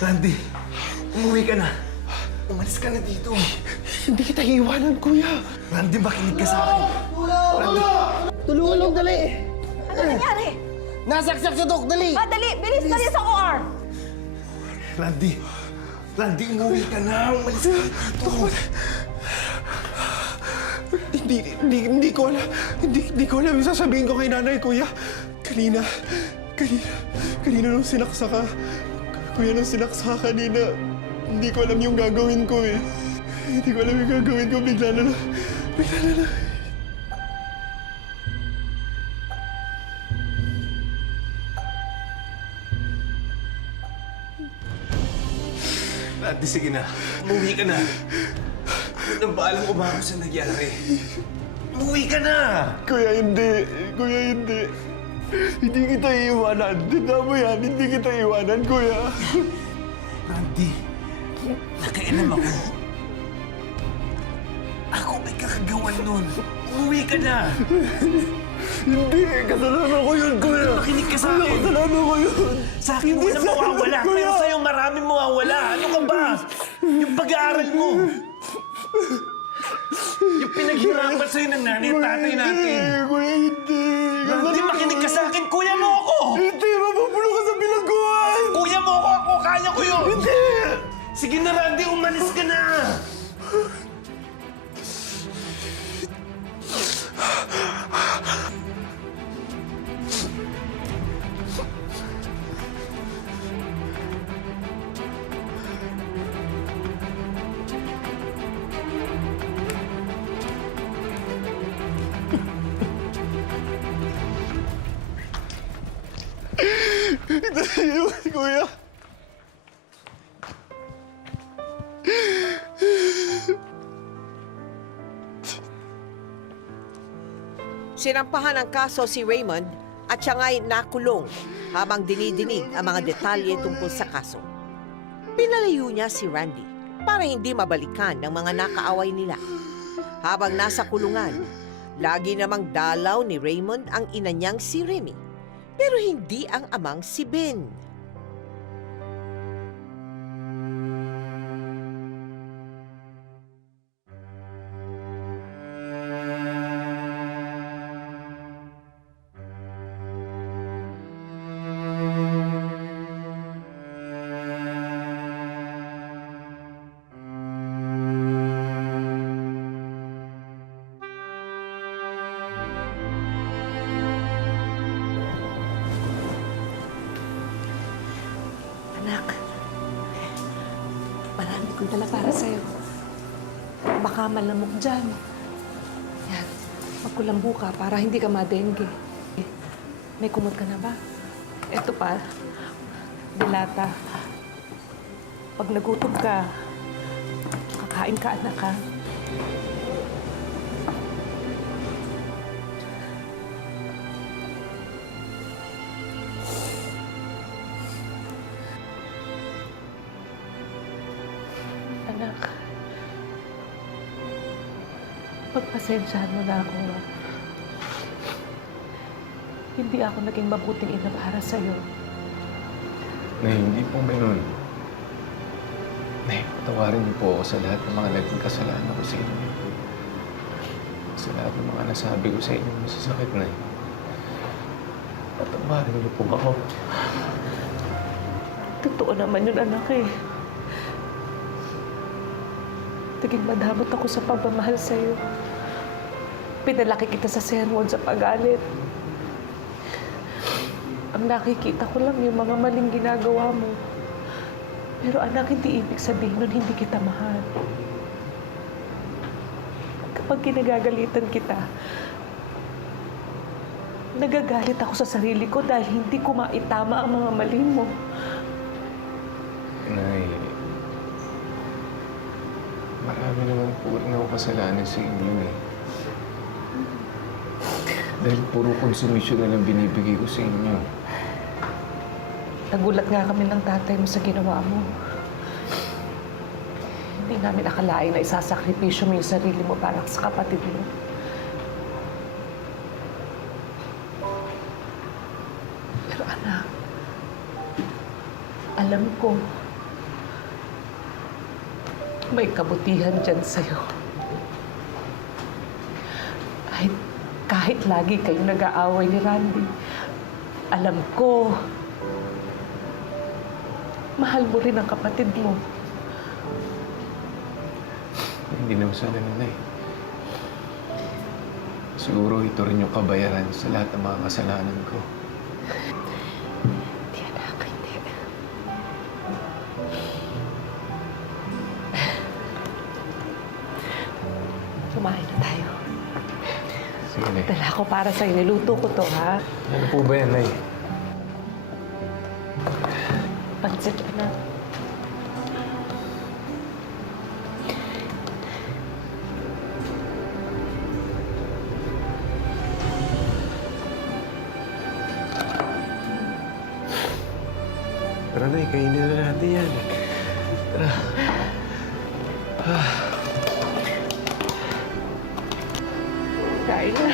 Randy, umuwi ka na. Umalis ka na dito. Hindi kita iiwanan, kuya. Randy, makinig ka sa akin. Randy! Tulungan, dali. Ano nangyari? Nasaksak si Dok, dali. Dali! Bilis na sa OR! Randy! Randy, umuwi ka na. Umalis ka dito. Hindi ko alam. Hindi ko alam yung sasabihin ko kay nanay, kuya. Kanina nung sinaksa ka. Kuya, nung sinaksa ka kanina, hindi ko alam yung gagawin ko eh. Hindi ko alam yung gagawin ko. Bigla na lang. Randy, sige na. Umuwi ka na. Nang paalam ko ba ako sa nangyari? Umuwi ka na! Kuya, hindi. Kuya, hindi. Hindi kita iiwanan. Tignan mo yan. Hindi kita iiwanan, kuya. Randy, nakainom ako. Ako may kakagawan nun. Umuwi ka na! Hindi. Kasalanan ko yun, kuya. Makinig ka sa akin. Kasalanan ko yun. Sa akin mo na mawawala, pero sa'yo maraming mawawala. Ano ka ba? Yung pag-aaral mo. Yung pinaghirapan sa'yo ng nanay at tatay natin. Kuya, hindi. Randy, makinig ka sa akin. Kuya mo ako! Hindi, mapapulong ka sa bilangguan! Kuya mo ako! Kaya ko yun! Hindi! Sige na, Randy. Umalis ka na! Kuya! Sinampahan ng kaso si Raymond at siya nga'y nakulong habang dinidinig ang mga detalye tungkol sa kaso. Pinalayo niya si Randy para hindi mabalikan ng mga nakaaway nila. Habang nasa kulungan, lagi namang dalaw ni Raymond ang ina niyang si Remy, pero hindi ang amang si Ben. Anak, marami kong dala para sa'yo. Baka malamok dyan. Yan, magkulambu ka para hindi ka madengue. May kumot ka na ba? Eto pa, dilata. Pag nagutom ka, kakain ka, anak, ha? Anak, pagpasensyahan mo na ako. Hindi ako naging mabuting ina para sa'yo. Nay, hindi po ganun. Nay, patawarin niyo po ako sa lahat ng mga naging kasalanan ko sa inyo. Sa lahat ng mga nasabi ko sa inyo masasakit, Nay. Patawarin niyo po ako. Totoo naman yun, anak, eh. Naging madamot ako sa pagmamahal sa'yo. Pinalaki kita sa sermon sa pag-alit. Ang nakikita ko lang yung mga maling ginagawa mo. Pero anak, hindi ibig sabihin nun hindi kita mahal. Kapag kinagagalitan kita, nagagalit ako sa sarili ko dahil hindi ko maitama ang mga mali mo. Nay, marami naman po rin ako kasalanan sa inyo, eh. Dahil puro konsumisyon na lang binibigay ko sa inyo. Nagulat nga kami ng tatay mo sa ginawa mo. Hindi namin akalain na isasakripisyo mo yung sarili mo para sa kapatid mo. Pero anak, alam ko may kabutihan dyan sa'yo. Kahit lagi kayong nag-aaway ni Randy, alam ko, mahal mo rin ang kapatid mo. Hindi naman sa ganun, Nay. Siguro ito rin yung kabayaran sa lahat ng mga kasalanan ko. Hindi, anak, hindi. Kumain na tayo. Sige, Nay. Dala ko para sa'yo. Niluto ko to, ha? Ano po ba yan, Nay? Pansit, anak. Tara na, kainin na natin yan. Tara. Kain na.